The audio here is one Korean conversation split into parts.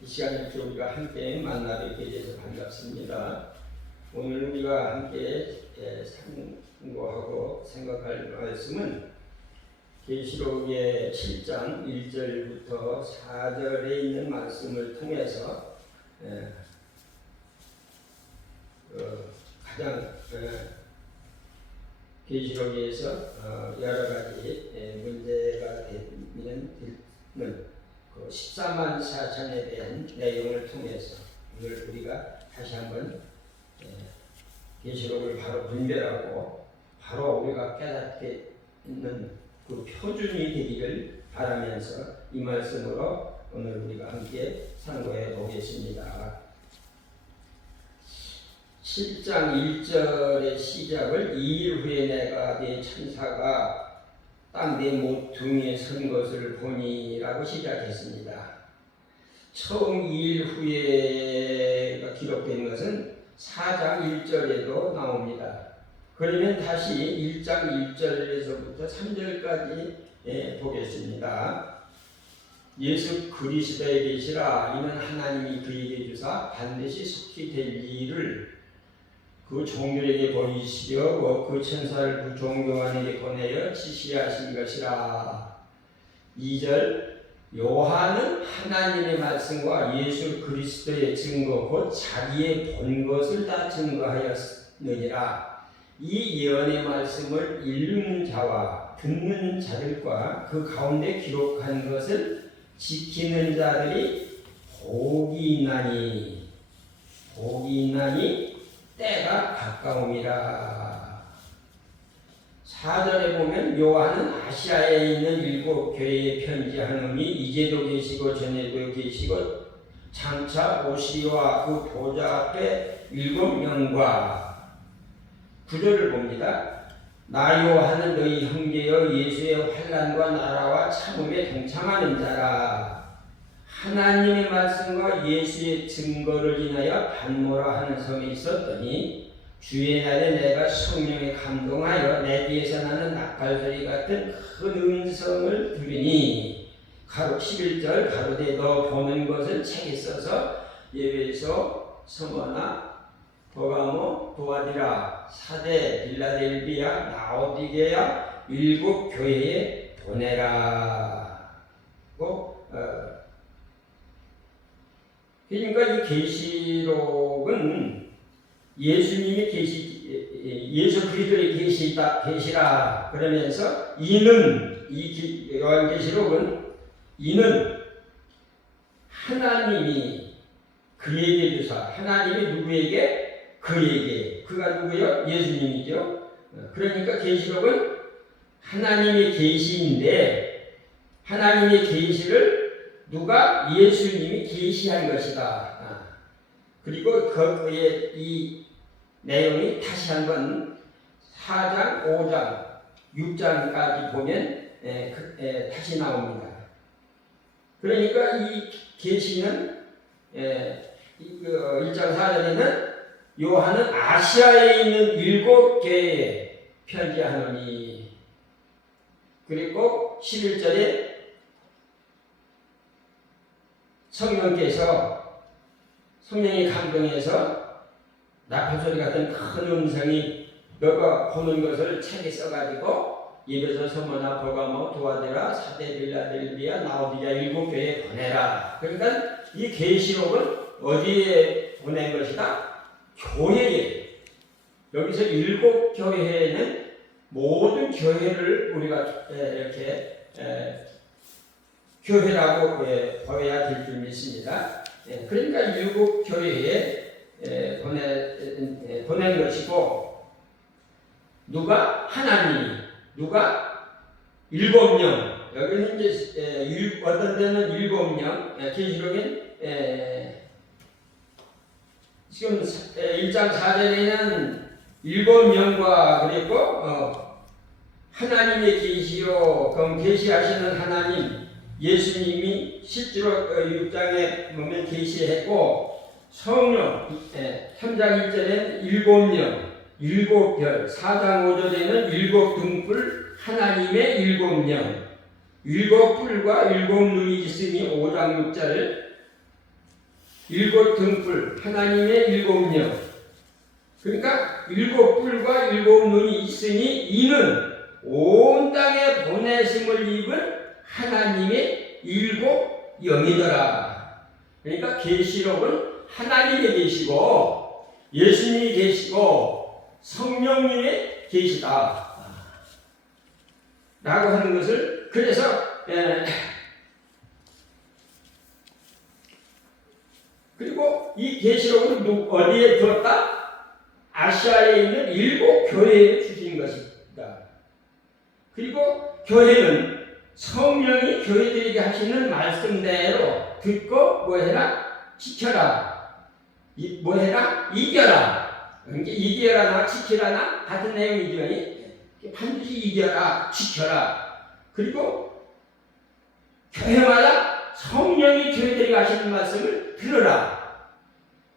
이 시간에 우리가 함께 만나뵙게 돼서 반갑습니다. 오늘 우리가 함께 참고하고 생각할 말씀은 계시록의 7장 1절부터 4절에 있는 말씀을 통해서 가장 계시록에서 여러 가지 문제가 되는 14만 4천에 대한 내용을 통해서 오늘 우리가 다시 한번 계시록을 바로 분별하고 바로 우리가 깨닫게 있는 그 표준이 되기를 바라면서 이 말씀으로 오늘 우리가 함께 상고해 보겠습니다. 7장 1절의 시작을 2일 후에 내가 네 천사가 땅 내 모퉁이에 선 것을 보니라고 시작했습니다. 처음 2일 후에가 기록된 것은 4장 1절에도 나옵니다. 그러면 다시 1장 1절에서부터 3절까지 보겠습니다. 예수 그리스도에 계시라. 이는 하나님이 그에게 주사 반드시 속히 될 일을 그 종들에게 보이시려 그 천사를 그 종교관에게 보내어 지시하신 것이라. 2절 요한은 하나님의 말씀과 예수 그리스도의 증거 곧 자기의 본 것을 다 증거하였느니라. 이 예언의 말씀을 읽는 자와 듣는 자들과 그 가운데 기록한 것을 지키는 자들이 복이 있나니 때가 가까움이라. 4절에 보면 요한은 아시아에 있는 7 교회에 편지하노니 이제도 계시고 전에도 계시고 장차 오시리와 그 보좌 앞에 7명과 9절을 봅니다. 나 요한은 너희 형제여 예수의 환난과 나라와 참음에 동참하는 자라. 하나님의 말씀과 예수의 증거를 인하여 반모라 하는 성에 있었더니 주의 날에 내가 성령에 감동하여 내 뒤에서 나는 나팔소리 같은 큰 음성을 들으니 11절 가로되 너 보는 것을 책에 써서 예배소, 서머나, 버가모, 도아디라, 사대, 빌라델비아, 라오디게아 7 교회에 보내라. 그러니까 이 계시록은 예수님이 예수 그리스도의 계시라 그러면서 이는 이 요한계시록은 이는 하나님이 그에게 주사 하나님이 누구에게 그에게 그가 누구요? 예수님이죠. 그러니까 계시록은 하나님의 계시인데 하나님의 계시를 누가 예수님이 계시한 것이다. 그리고 그의 이 내용이 다시 한번 4장, 5장, 6장까지 보면 다시 나옵니다. 그러니까 이 계시는 1장 4절에는 요한은 아시아에 있는 7 교회에 편지하노니 그리고 11절에 성령이 감동해서 나팔소리 같은 큰 음성이 너가 보는 것을 책에 써가지고 예배소, 서머나, 버가모, 도아디라, 사대, 빌라델비아, 라오디게아 7 교회에 보내라. 그러니까 이 계시록은 어디에 보낸 것이다? 교회에. 여기서 7 교회에는 모든 교회를 우리가 이렇게 교회라고 보여야 될 줄 믿습니다. 그러니까 7 교회에 보낸 것이고 누가? 하나님이 누가? 7명 여기는 이제 어떤 데는 7명 계시록엔 지금 1장 4절에는 7명과 그리고 하나님의 계시로 그럼 계시하시는 하나님 예수님이 실제로 6장에 보면 계시했고 성령 3장 1절에는 7명 7별 4장 5절에는 7 등불 하나님의 7명 7 뿔과 7 눈이 있으니 5장 6절 일곱 등불, 하나님의 일곱 영. 그러니까 일곱 뿔과 일곱 눈이 있으니 이는 온 땅에 보내심을 입은 하나님의 일곱 영이더라. 그러니까 계시록은 하나님의 계시고 예수님이 계시고 성령님의 계시다 라고 하는 것을, 그래서 그리고 이 계시록은 어디에 두었다? 아시아에 있는 일곱 교회에 주신 것입니다. 그리고 교회는 성령이 교회들에게 하시는 말씀대로 듣고 뭐해라? 지켜라. 뭐해라? 이겨라. 그러니까 이겨라나 지키라나 같은 내용이죠. 반드시 이겨라, 지켜라. 그리고 교회마다 성령이 교회들에게 하시는 말씀을 들으라.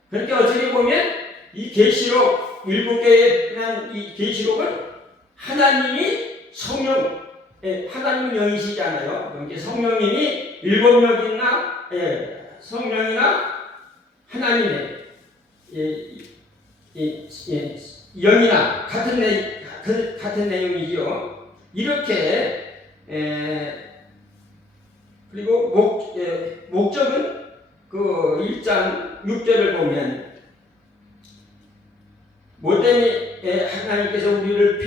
그러니까 어떻게 보면 이 계시록 일곱 개에 대한 이 계시록은 하나님이 성령, 하나님 영이시잖아요. 그러니까 성령님이 일곱 명이나 성령이나 하나님의 영이나 같은 내용이죠. 이렇게 그리고 목적은 그 1장 6절을 보면 뭐 때문에 하나님께서 우리를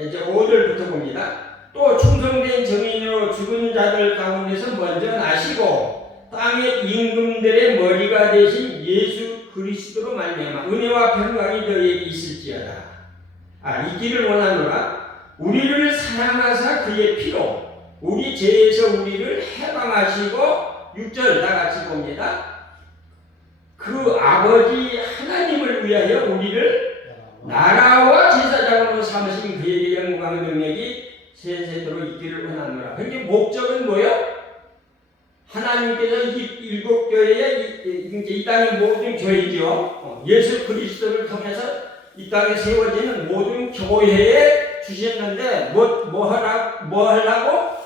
이제 5절부터 봅니다. 또 충성된 정인으로 죽은 자들 가운데서 먼저 나시고 땅의 임금들의 머리가 되신 예수 그리스도로 말미암아 은혜와 평강이 너희에게 있을지어다. 이 길을 원하노라. 우리를 사랑하사 그의 피로 우리 죄에서 우리를 해방하시고 6절 다같이 봅니다. 그 아버지 하나님을 위하여 우리를 나라와 제사장으로 삼으신 그에게 영광의 능력이 세세토록 있기를 원하노라. 그러니까 목적은 뭐요? 하나님께서 이 일곱 교회에 이 땅의 모든 교회죠. 예수 그리스도를 통해서 이 땅에 세워지는 모든 교회에 주셨는데 뭐 하려고?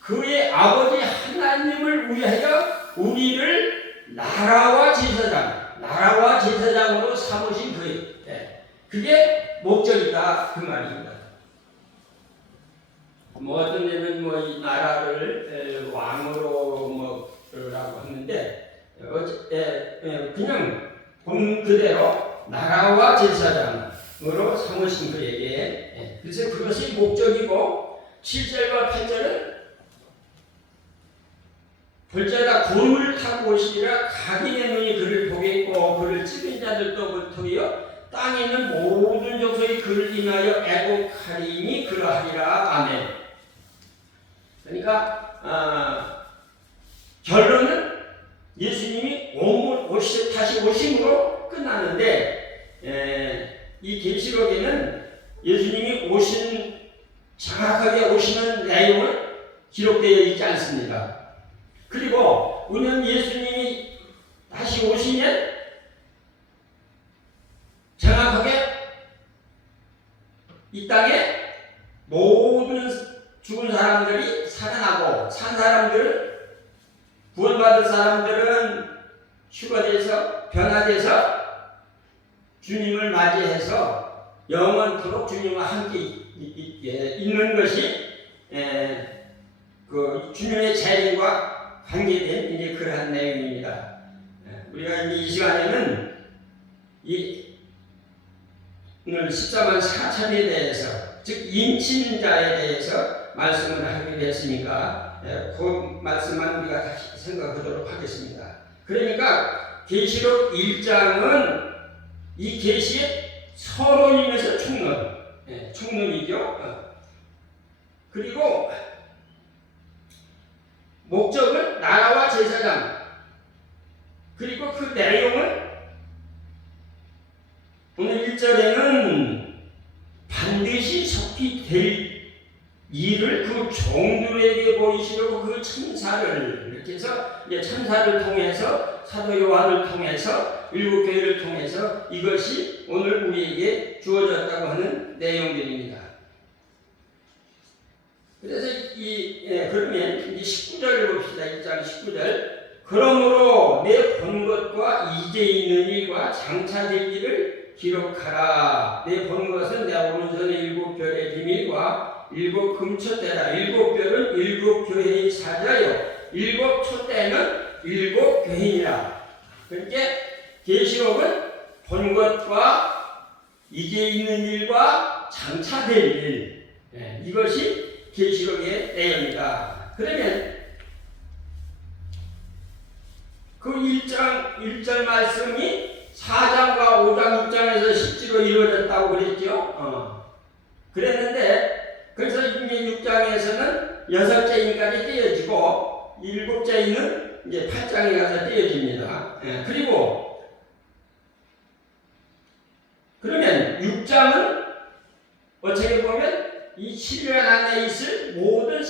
그의 아버지 하나님을 위하여 우리를 나라와 제사장으로 삼으신 그의 그게 목적이다 그 말입니다. 뭐 어떤 데는 이 나라를 왕으로 라고 하는데 그냥 본 그대로 나라와 제사장으로 삼으신 그에게, 그래서 그것이 목적이고 7절과 8절은 볼자가 곰을 타고 오시리라. 각인의 눈이 그를 보겠고 그를 찍은 자들도 보리요 땅에 있는 모든 족속이 그를 인하여 애곡하리니 그러하리라. 아멘. 그러니까 결론은 예수님이 다시 오심으로 끝나는데 이 계시록에는 예수님이 정확하게 오시는 내용은 기록되어 있지 않습니다. 그리고 우리는 예수님이 다시 오시면 정확하게 이 땅에 모든 죽은 사람들이 살아나고 산 사람들은 구원받은 사람들은 휴거돼서 변화돼서 주님을 맞이해서 영원토록 주님과 함께 있는 것이 그 주님의 재림과 관계된 이제 그러한 내용입니다. 우리가 이제 이 시간에는 오늘 14만 4천에 대해서, 즉 인친자에 대해서 말씀을 하게 됐으니까 그 말씀만 우리가 다시 생각하도록 하겠습니다. 그러니까 계시록 1장은 이 계시의 서론이면서 총론이죠. 그리고 목적은 나라와 제사장, 그리고 그 내용은 오늘 1절에는 반드시 속히 될 일을 그 종들에게 보이시려고 그 천사를, 이렇게 해서 이제 천사를 통해서 사도 요한을 통해서 일곱 교회를 통해서 이것이 오늘 우리에게 주어졌다고 하는 내용들입니다. 그래서 그러면 이 19절을 봅시다. 1장 19절. 그러므로 내 본 것과 이제 있는 일과 장차될 일을 기록하라. 내 본 것은 내 오른손의 7별의 비밀과 7 금촛대라. 7별은 7 교회의 사자요 7 촛대는 7 교회이라. 그러니까 계시록은 본 것과 이제 있는 일과 장차될 일, 이것이 계시록의 내용이다. 그러면 그 1절 말씀이 4장과 5장, 6장에서 실제로 이루어졌다고 그랬죠. 그랬는데 그래서 이제 6장에서는 6째 인까지 떼어지고 7째 인은 이제 8장에 가서 떼어집니다. 그리고 그러면 6장은 어떻게 보면 이 7년 안에 있을 모든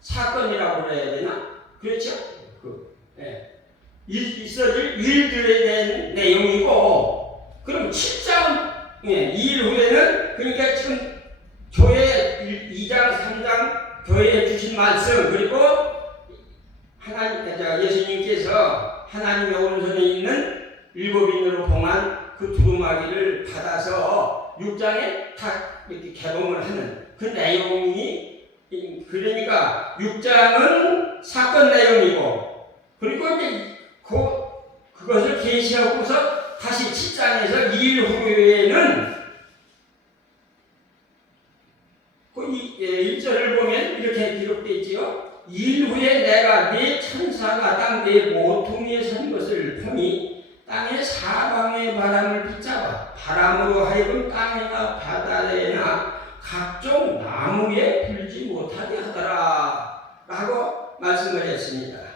사건이라고 그래야 되나? 그렇죠? 있어질 일들에 대한 내용이고, 그럼 7장은 이 일 후에는 그러니까 지금 교회 2장, 3장 교회에 주신 말씀, 그리고 예수님께서 하나님의 오른손에 있는 7인으로 봉한 그 두루마기를 받아서 6장에 다 이렇게 개봉을 하는 그 내용이, 그러니까 6장은 사건 내용이고, 그리고 이제 그것을 계시하고서 다시 7장에서 2일 후에는 그 1절을 보면 이렇게 기록되어 있지요. 2일 후에 내가 네 천사가 땅 네 모퉁이에 선 것을 보니 땅의 사방의 바람을 붙잡아 바람으로 하여금 땅이나 바다에나 각종 나무에 불지 못하게 하더라 라고 말씀을 했습니다.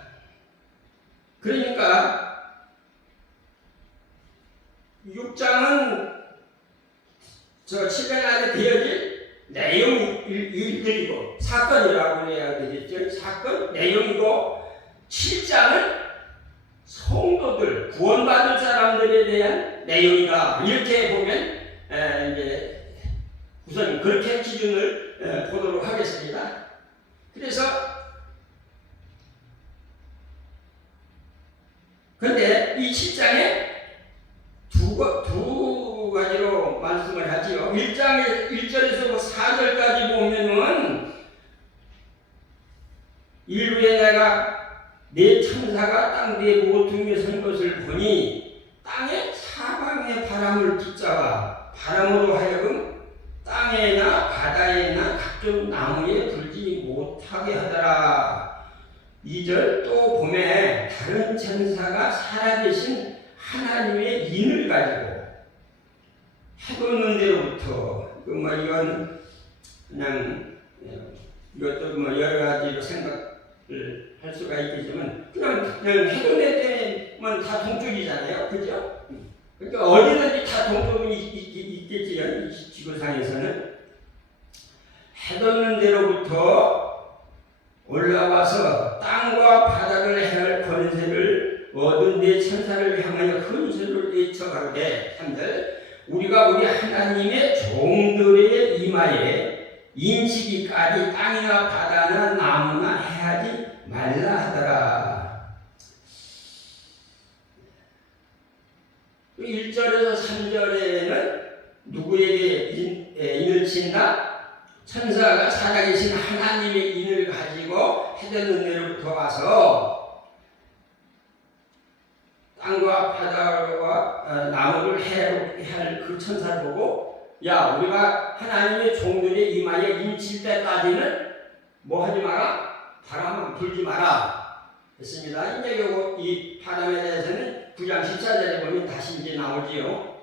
그러니까 6장은 저 7년 안에 되어질 내용 일들이고 사건이라고 해야 되겠죠. 사건 내용이고, 7장은 성도들 구원받을 사람들에 대한 내용이다. 이렇게 보면 이제 우선 그렇게 기준을 보도록 하겠습니다. 그래서 그런데 이 7장에 두 가지로 말씀을 하지요. 1절에서 4절까지 보면은 이후에 내가 네 천사가 땅 네 모퉁이에 선 것을 보니 땅의 사방의 바람을 붙잡아 바람으로 하여금 땅에나 바다에나 각종 나무에 불지 못하게 하더라. 2절 또 보면 다른 천사가 살아계신 하나님의 인을 가지고 해돋는 데로부터 이건 그냥 이것도 여러 가지로 생각을 할 수가 있겠지만 그냥 해돋는 데면 다 동쪽이잖아요, 그죠? 그러니까 어디든지 다 동쪽은 있겠지요, 이 지구상에서는. 해돋는 데로부터 올라와서 땅과 바다를 행할 권세를 얻은 네 천사를 향하여 큰 소리를 외쳐 가로되 3절 우리가 우리 하나님의 종들의 이마에 인치기까지 땅이나 바다나 나무나 해하지 말라 하더라. 1절에서 3절에는 누구에게 인을 친다? 천사가 살아계신 하나님의 인을 가지고 해돋는 데로부터 와서 땅과 바다와 나무를 해할 그 천사를 보고, 야, 우리가 하나님의 종들의 이마에 인칠 때까지는 뭐 하지 마라? 바람 불지 마라 했습니다. 이제 이 바람에 대해서는 9장 14절에 보면 다시 이제 나오지요.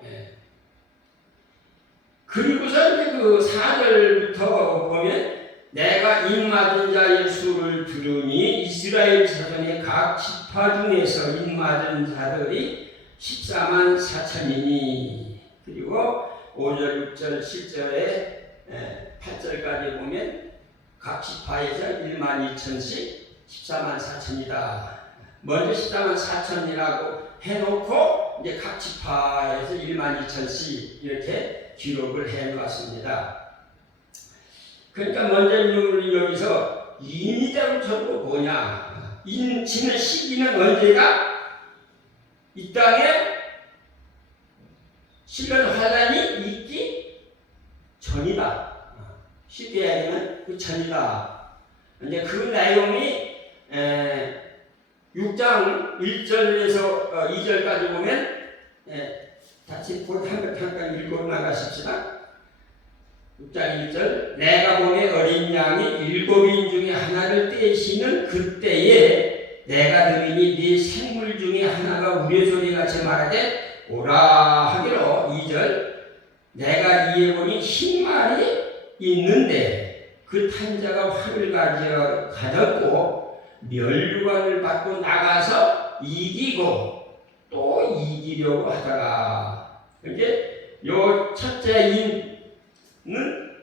그리고서 이제 그 4절부터 보면 내가 입맞은 자의 수를 들으니 이스라엘 자손의 각 지파 중에서 입맞은 자들이 14만 4천이니, 그리고 5절, 6절, 7절에 8절까지 보면 각 지파에서 1만 2천씩 14만 4천이다. 먼저 14만 4천이라고 해놓고 이제 각 지파에서 1만 2천씩 이렇게 기록을 해놓았습니다. 그러니까 먼저 우리 여기서 인이라고 적은 거 뭐냐? 인치는 시기는 언제가? 이 땅에 실론 환란이 있기 전이다. 쉽게 이야기하면 그 전이다. 이제 그 내용이 6장 1절에서 2절까지 보면 다시 잠깐 읽고 나가십시다. 6장 1절 내가 보내 어린 양이 7인 중에 하나를 떼시는 그때에 내가 들으니 네 생물 중에 하나가 우레소리같이 말하되 오라 하기로. 2절 내가 이에 보니 흰말이 있는데 그 탄자가 활을 가졌고 멸류관을 받고 나가서 이기고 또 이기려고 하다가 이제 요 첫째 인은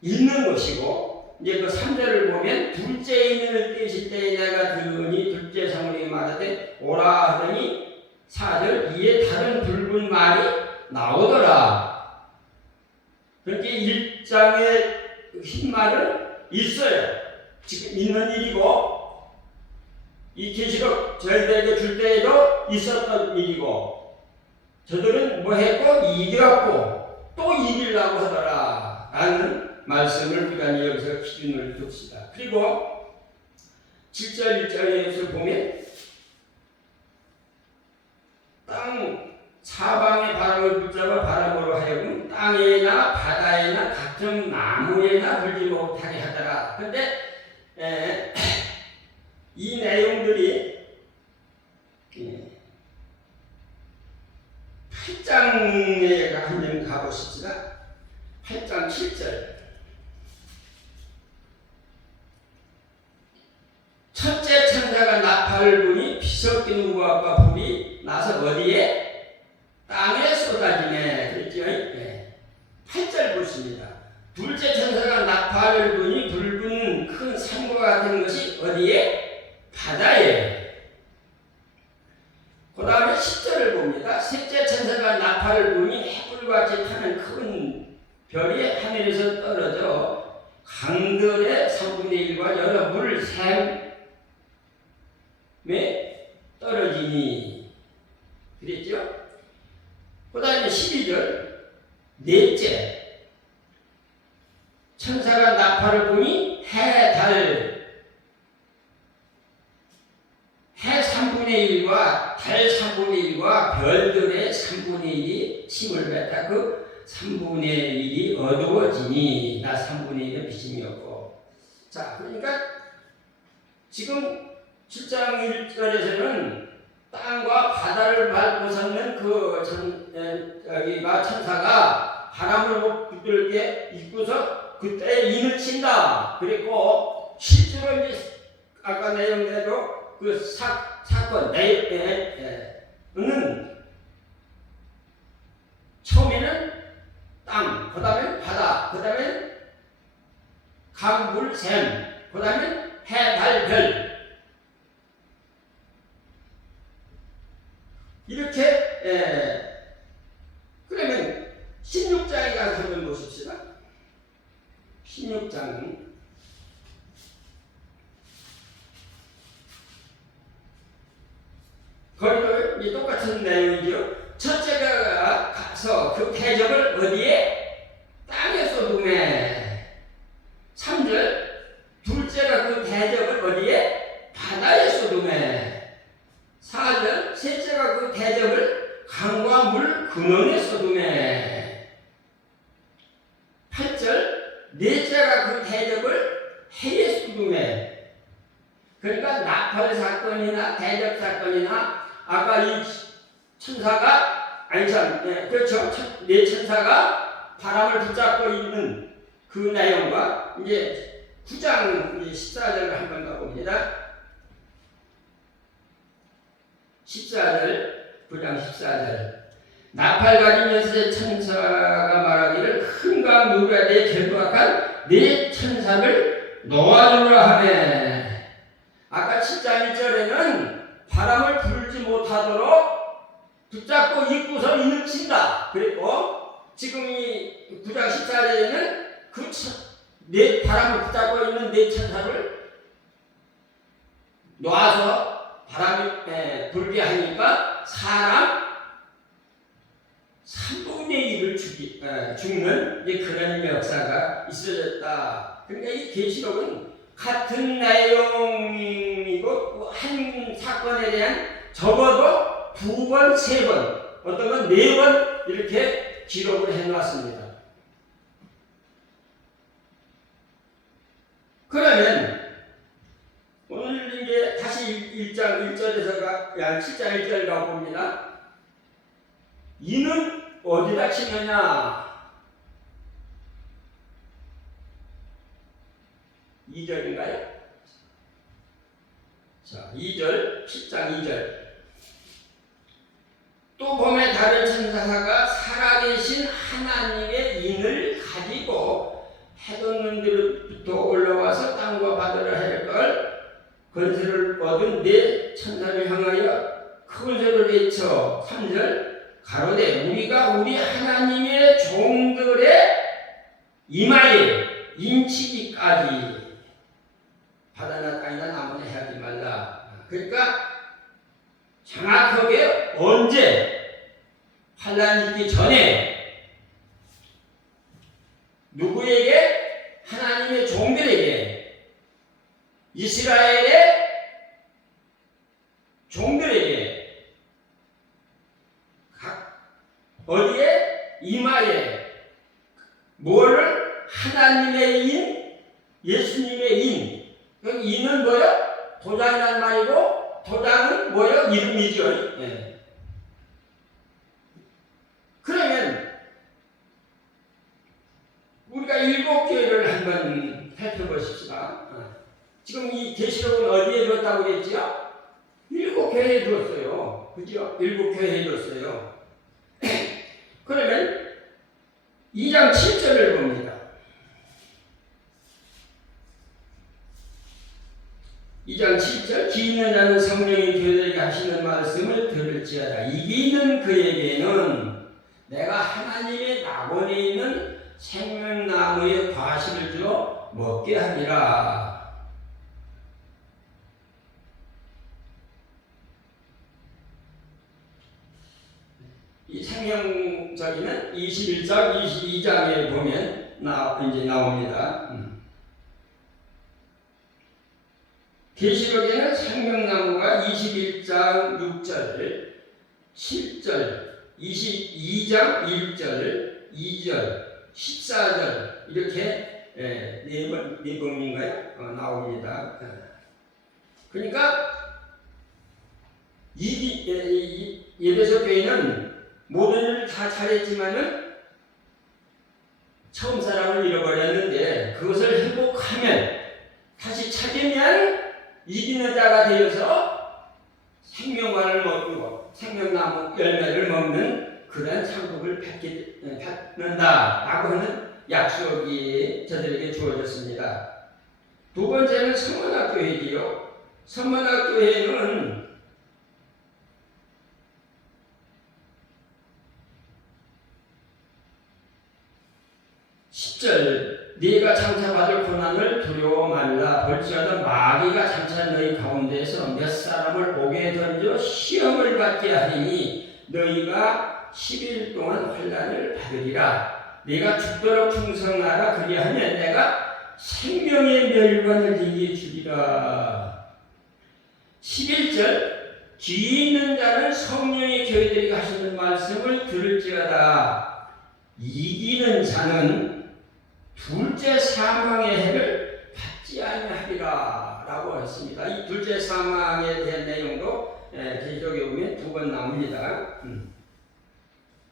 있는 것이고 이제 그 3절을 보면 둘째 인을 떼실 때에 내가 들으니 둘째 사물이 말하되 오라 하더니 4절 이에 다른 붉은 말이 나오더라. 그렇게 1장에 흰 말은 있어요. 지금 있는 일이고 이 계시록 저희들에게 줄 때에도 있었던 일이고 저들은 뭐 했고 이겼고 또 이기려고 하더라 라는 말씀을 우리가 여기서 기준을 둡시다. 그리고 7절 1절에서 보면 땅 사방의 바람을 붙잡아 바람으로 하여금 땅에나 바다에나 같은 나무에나 불지 못하게 하더라. 그런데 이 내용들이 8장에 한번 가보십시다. 8장 7절 첫째 천사가 나팔을 부니 피섞인 우박과 불이 나서 어디에? 땅에 쏟아지네. 그랬죠? 8절 보십니다. 둘째 천사가 나팔을 부니 붉은 큰 산과 같은 것이 어디에? 바다에. 그 다음에 10절을 봅니다. 셋째 천사가 나팔을 부니 햇불같이 타는 큰 별이 하늘에서 떨어져 강들의 3분의 1과 여러 물샘에 떨어지니. 그랬죠? 그 다음에 12절 넷째 천사가 나팔을 부니 해 3분의 1과 달 3분의 1과 별들의 3분의 1이 힘을 뱉다. 그 3분의 1이 어두워지니 나 3분의 1은 빛임이 없고. 자, 그러니까 지금 7장 1절에서는 땅과 바다를 밟고 섰는 그 천사가 바람을 붙들게 입고서 그때 인을 친다. 그리고 실제로 이제 아까 내용대로 그 사건 는 처음에는 땅, 그 다음에 바다, 그 다음에 강물, 샘, 그 다음에 해, 달, 별. 이렇게 그러면 16장에 가서 한번 보십시다. 16장 거기도 똑같은 내용이죠. 첫째가 가서 그 대적을 어디에? 땅에 쏟음에. 3절 둘째가 그 대적을 어디에? 바다에 쏟음에. 4절 셋째가 그 대적을 강과 물 근원에 쏟음에. 8절 넷째가 그 대적을 해에 쏟음에. 그러니까 나팔 사건이나 대적 사건이나 아까 이 천사가 그렇죠. 네 천사가 바람을 붙잡고 있는 그 내용과 이제 9장 14절을 한번 가봅니다. 14절 9장 14절 나팔 가진 여섯의 천사가 말하기를 큰 강 누베대에 결박한 네 천사를 놓아주라 하네. 아까 7장 1절에는 바람을 불지 못하도록 붙잡고 입고서 인을 친다. 그리고 지금 이 9장 14절에는 그 바람을 붙잡고 있는 네 천사를 놓아 불개하니까 사람 3분의 1을 죽는 그런 역사가 있어졌다. 그러니까 이 계시록은 같은 내용이고 한 사건에 대한 적어도 2번, 3번, 어떤 건 4번 이렇게 기록을 해놨습니다. 그러면 오늘 이제 다시 1장 1절에서 7장 1절 가봅니다. 이는 어디다 치느냐? 2절인가요? 자, 2절, 10장 2절. 또 봄에 다른 천사가 살아계신 하나님의 인을 가지고 해돋는데로부터 올라와서 땅과 바다를 할 걸 권세를 얻은 네 천사를 향하여 큰 소리로 외쳐 3절 가로되 우리가 우리 하나님의 종들의 이마에 인치기까지 바다나 땅이나 나무나 해하지 말라. 그러니까 정확하게 언제 환란이 있기 전에 누구에게? 하나님의 종들에게, 이스라엘의 종들에게 어디에? 이마에 뭐를? 하나님의 인, 예수님의 인. 인은 뭐요? 도장이란 말이고 도장은 뭐요? 이름이죠. 예. 그러면 우리가 7교회를 한번 살펴보십시다. 지금 이 계시록은 어디에 줬다고 그랬지요? 7교회에 줬어요. 그죠? 7교회에 줬어요. 그러면 2장 7절을 봅니다. 2장 7절 기 있는 자는 성령이 교회들에게 하시는 말씀을 들을지어다. 이기는 그에게는 내가 하나님의 낙원에 있는 생명나무의 과실을 주어 먹게 하리라. 이 생명적인 21장, 22장에 보면 이제 나옵니다. 계시록에는 생명나무가 21장 6절, 7절, 22장 1절, 2절, 14절 이렇게 네 번인가요? 나옵니다. 그러니까 예배소 교회는 모든 일을 다 잘했지만은 처음 사랑을 잃어버렸는데 그것을 회복하면 다시 찾으면 이기는 자가 되어서 생명과를 먹고 생명나무 열매를 먹는 그런 상급을 받는다라고 하는 약속이 저들에게 주어졌습니다. 두 번째는 선문학교회지요. 선문학교회는 10절 네가 장차 받을 고난을 두려워 말라. 볼지어다 마귀가 장차 너희 가운데에서 몇 사람을 옥에 던져 시험을 받게 하리니 너희가 10일 동안 환난을 받으리라. 네가 죽도록 충성하라. 그리하면 내가 생명의 멸관을 네게 주리라. 11절 귀 있는 자는 성령의 교회들에게 하시는 말씀을 들을지어다. 이기는 자는 둘째 사망의 해를 받지 아니하리라 라고 했습니다. 이 둘째 사망에 대한 내용도 계시록에 보면 2번 나옵니다.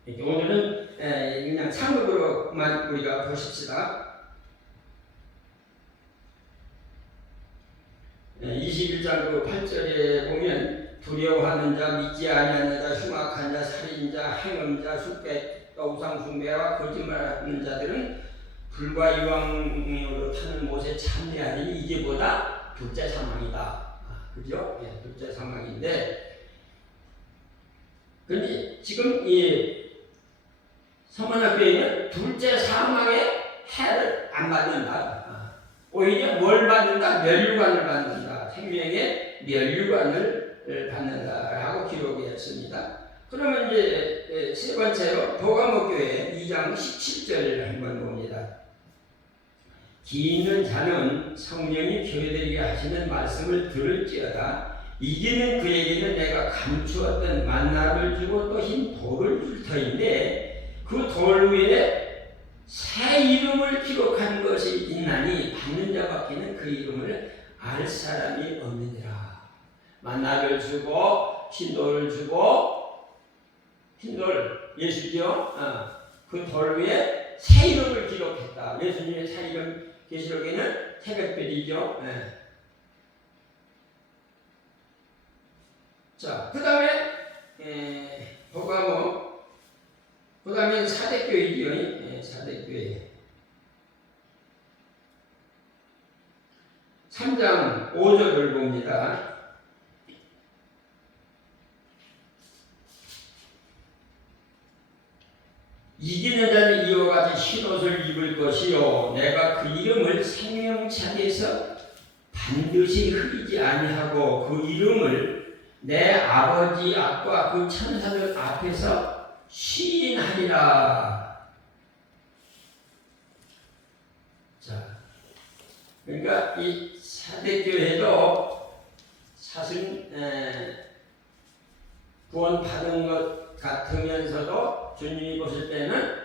오늘은 그냥 참고로만 우리가 보십시다. 21장 8절에 보면 두려워하는 자, 믿지 아니하는 자, 흉악한 자, 살인자, 행음자, 숫배, 우상숭배와 거짓말하는 자들은 불과 이왕으로 타는 못에 참여하니 이게 보다 둘째 사망이다. 그죠? 예, 둘째 사망인데, 근데 지금 이 서문학교에는 둘째 사망의 해를 안 받는다. 오히려 뭘 받는다? 면류관을 받는다. 생명의 면류관을 받는다라고 기록이었습니다. 그러면 이제 세 번째로 도가모교회 2장 17절을 한번 봅니다. 기 있는 자는 성령이 교회들에게 하시는 말씀을 들을지어다. 이기는 그에게는 내가 감추었던 만나를 주고 또 흰 돌을 줄 터인데 그 돌 위에 새 이름을 기록한 것이 있나니 받는 자밖에는 그 이름을 알 사람이 없느니라. 만나를 주고 흰 돌을 주고 흰돌 예수죠. 그 돌 위에 새 이름을 기록했다. 예수님의 새 이름 계시록에는 새벽별이죠. 자, 그 다음에 도가모, 그 다음에 사대교회죠. 사대교회 3장 5절을 봅니다. 이기는 자는 이와 같이 흰옷을 입을 것이요 내가 그 이름을 생명책에서 반드시 흐리지 아니하고 그 이름을 내 아버지 앞과 그 천사들 앞에서 시인하리라. 자, 그러니까 이 사대교회도 사실 구원 받은 것 같으면서도 주님이 보실 때는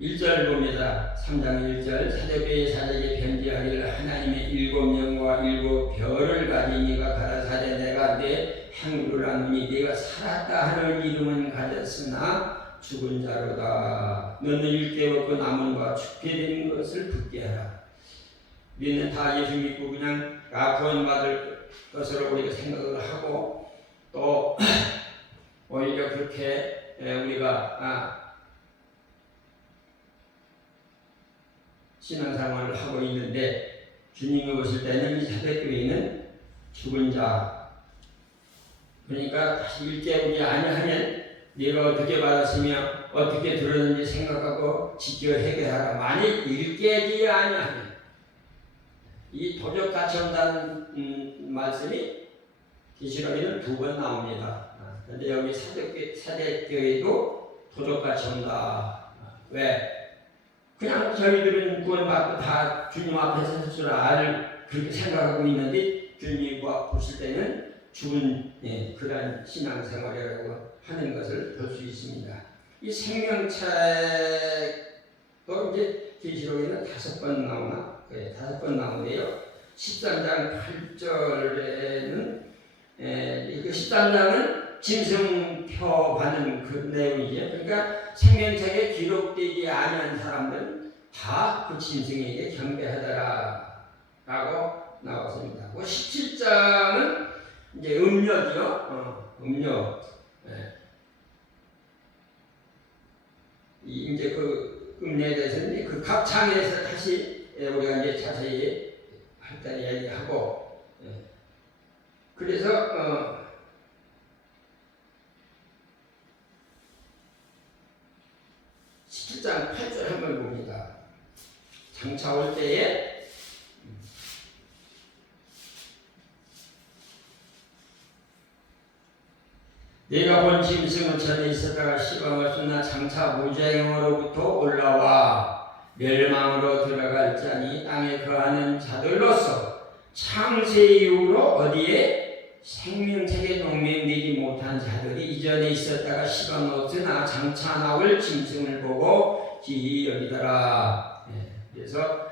1절 봅니다. 3장 1절 사대교회의 사제에게 편지하기를 하나님의 7영과 7별을 가진 이가 가라사대 내가 내 행위를 안으니 네가 살았다 하는 이름은 가졌으나 죽은 자로다. 너는 일깨워 그 남은 바 죽게 된 것을 붙게 하라. 우리는 다 예수 믿고 그냥 구원받을 것으로 우리가 생각을 하고 또 오히려 그렇게 우리가 신앙생활을 하고 있는데 주님이 오실 때는 이 사대교회는 죽은 자, 그러니까 다시 일깨우지 아니하면 네가 어떻게 받았으며 어떻게 들었는지 생각하고 직접 해결하라. 만일 일깨지 아니하면 이 도적 같이 온다는 말씀이 계시록에는 2번 나옵니다. 그런데 여기 사대교회도 도적 같이 온다. 왜? 그냥 저희들은 구원받고 다 주님 앞에 설 줄 그렇게 생각하고 있는데 주님이 보실 때는 죽은 그러한 신앙생활이라고 하는 것을 볼 수 있습니다. 이 생명책도 이제 계시록에는 5번 나오나? 5번 나오는데요. 13장 8절에는 그 13장은 짐승표 받는 그 내용이죠. 그러니까 생명책에 기록되지 않은 사람들은 다 그 짐승에게 경배하더라 라고 나왔습니다. 17장은 이제 음료죠. 음료. 이제 그 음료에 대해서는 그 각 장에서 다시 우리가 이제 자세히 할 때 얘기하고, 그래서 17장 8절 한번 봅니다. 장차 올 때에 내가 본 짐승은 전에 있었다가 시방을 쏟나 장차 무저행으로부터 올라와 멸망으로 들어갈 자니 땅에 거하는 자들로서 창세 이후로 어디에 생명책에 동명되지 못한 자들이 이전에 있었다가 시방 없으나 장차 나올 짐승을 보고 기이 여기더라. 그래서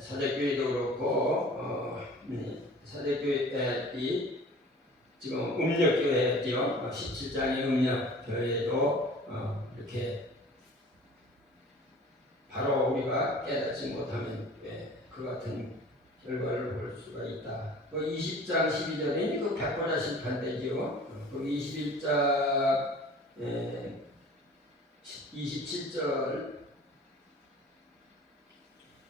사대교회도 그렇고 사대교회 지금 음력교회죠. 17장의 음력교회도 이렇게 바로 우리가 깨닫지 못하면 그 같은 결과를 볼 수가 있다. 그 20장 12절에 그 백보자 심판대죠. 그 21장 27절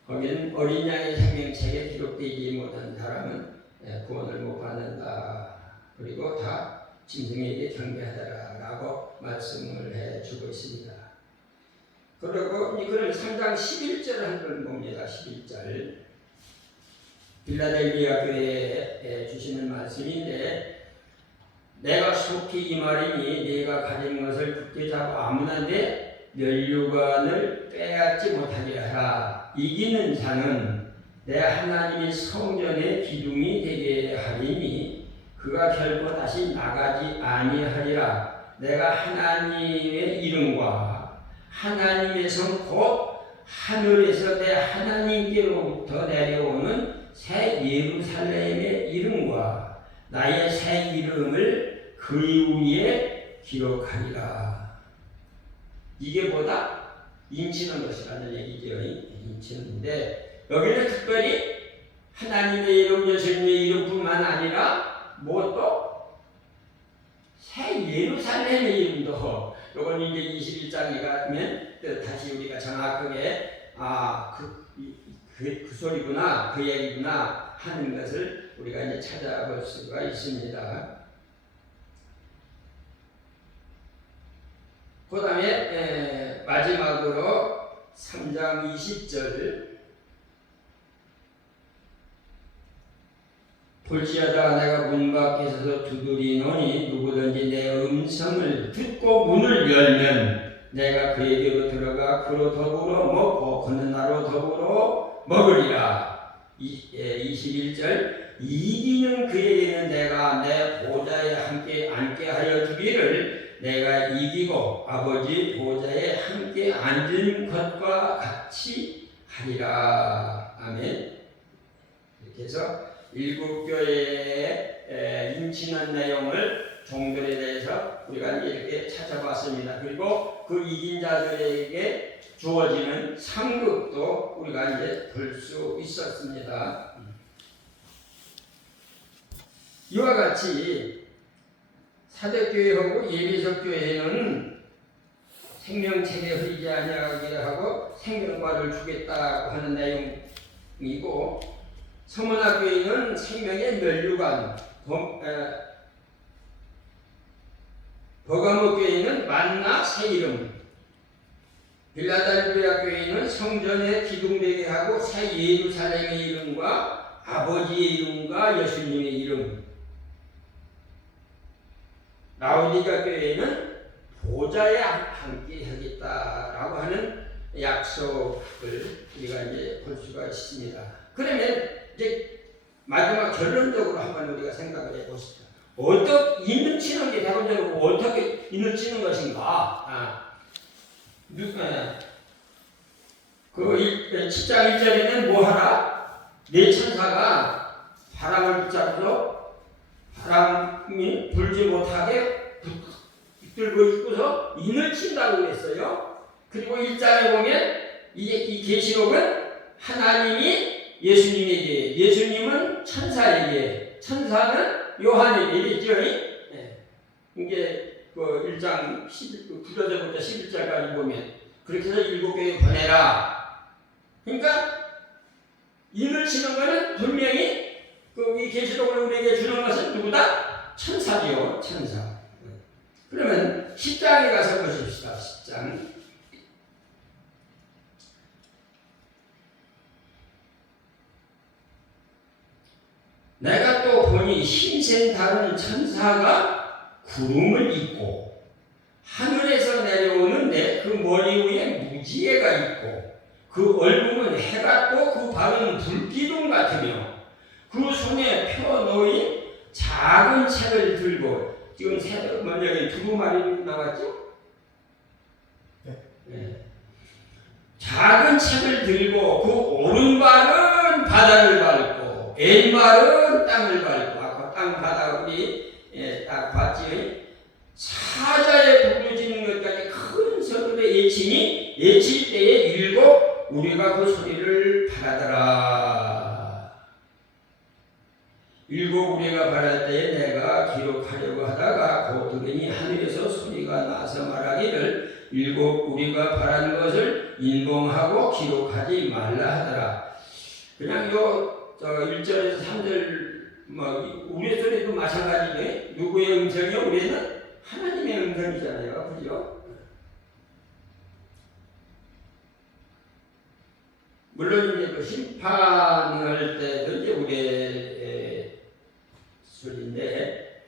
거기는 어린 양의 생명책에 기록되지 못한 사람은 구원을 못 받는다. 그리고 다 짐승에게 경배하더라 라고 말씀을 해주고 있습니다. 그리고 이거는 3장 11절 한번 봅니다. 11절. 빌라델비아 교회에 주시는 말씀인데, 내가 속히 이 말이니 네가 가진 것을 굳게 잡고 아무나 내 면류관을 빼앗지 못하게 하라. 이기는 자는 내 하나님의 성전의 기둥이 되게 하리니 그가 결코 다시 나가지 아니하리라. 내가 하나님의 이름과 하나님의 성 곧 하늘에서 내 하나님께로부터 내려오는 새 예루살렘의 이름과 나의 새 이름을 그 위에 기록하리라. 이게 뭐다? 인치는 것이라는 얘기죠. 인치는데 여기는 특별히 하나님의 이름, 예수님의 이름뿐만 아니라 뭐 또 새 예루살렘의 이름도, 요건 이제 21장에 가면 다시 우리가 정확하게 그 소리구나, 그 얘기구나 하는 것을 우리가 이제 찾아볼 수가 있습니다. 그 다음에 마지막으로 3장 20절. 볼지어다 내가 문 밖에 서서 두드리노니 누구든지 내 음성을 듣고 문을 열면 내가 그에게로 들어가 그로 더불어 먹고 그는 나로 더불어 먹으리라. 21절. 이기는 그에게는 내가 내 보좌에 함께 앉게 하여 주기를 내가 이기고 아버지 보좌에 함께 앉은 것과 같이 하리라. 아멘. 이렇게 해서 일곱 교회에 인치는 내용을, 종들에 대해서 우리가 이렇게 찾아봤습니다. 그리고 그 이긴 자들에게 주어지는 상급도 우리가 이제 볼 수 있었습니다. 이와 같이 사대교회하고 예비석 교회는 생명책에 흐리지 아니하게 하고 생명과를 주겠다고 하는 내용이고, 서문학교회는 생명의 면류관, 버가모교회는 만나 새 이름, 빌라델비아 교회는 성전의 기둥되게 하고 새 예루살렘의 이름과 아버지의 이름과 예수님의 이름, 라오디가 교회는 보좌에 함께 하겠다라고 하는 약속을 우리가 이제 볼 수가 있습니다. 그러면 이제 마지막 결론적으로 한번 우리가 생각을 해봅시다. 어떻게 인을 치는 게 대본적으로 어떻게 인을 치는 것인가? 그 7장 1절에는 뭐하라? 네 천사가 바람을 붙잡고 바람이 불지 못하게 붙들고 있고서 인을 친다고 그랬어요. 그리고 1장에 보면 이 계시록은 하나님이 예수님에게, 예수님은 천사에게, 천사는 요한에게 이랬죠. 이게 그 1장 9절부터 11절까지 보면 그렇게 해서 7교회 보내라. 그러니까 인을 치는 것은 분명히 이 계시록을 우리에게 주는 것은 누구다? 천사지요. 천사. 그러면 10장에 가서 보십시다. 10장. 내가 또 보니 힘센 다른 천사가 구름을 입고 하늘에서 내려오는데 그 머리 위에 무지개가 있고 그 얼굴은 해가 또 그 발은 불기둥 같으며 그 손에 펴놓인 작은 책을 들고, 지금 먼저 여기 두 마리 나왔죠? 네. 작은 책을 들고 그 오른발은 바다를 밟고 왼발은 땅을 밟고, 아까 땅 바다 우리 딱 봤지? 사자에 부르짖는 것까지 큰 소리로 예치니 예칠 때에 일곱 우리가 그 소리를 바라더라. 일곱 우리가 바랄 때에 내가 기록하려고 하다가 곧 들으니 하늘에서 소리가 나서 말하기를 일곱 우리가 바란 것을 인봉하고 기록하지 말라 하더라. 그냥 1절에서 3절 우리의 소리도 마찬가지네. 누구의 음성이요? 우리는 하나님의 음성이잖아요. 그죠? 물론 이제 그 심판할 때도 이제 우리의 소리인데,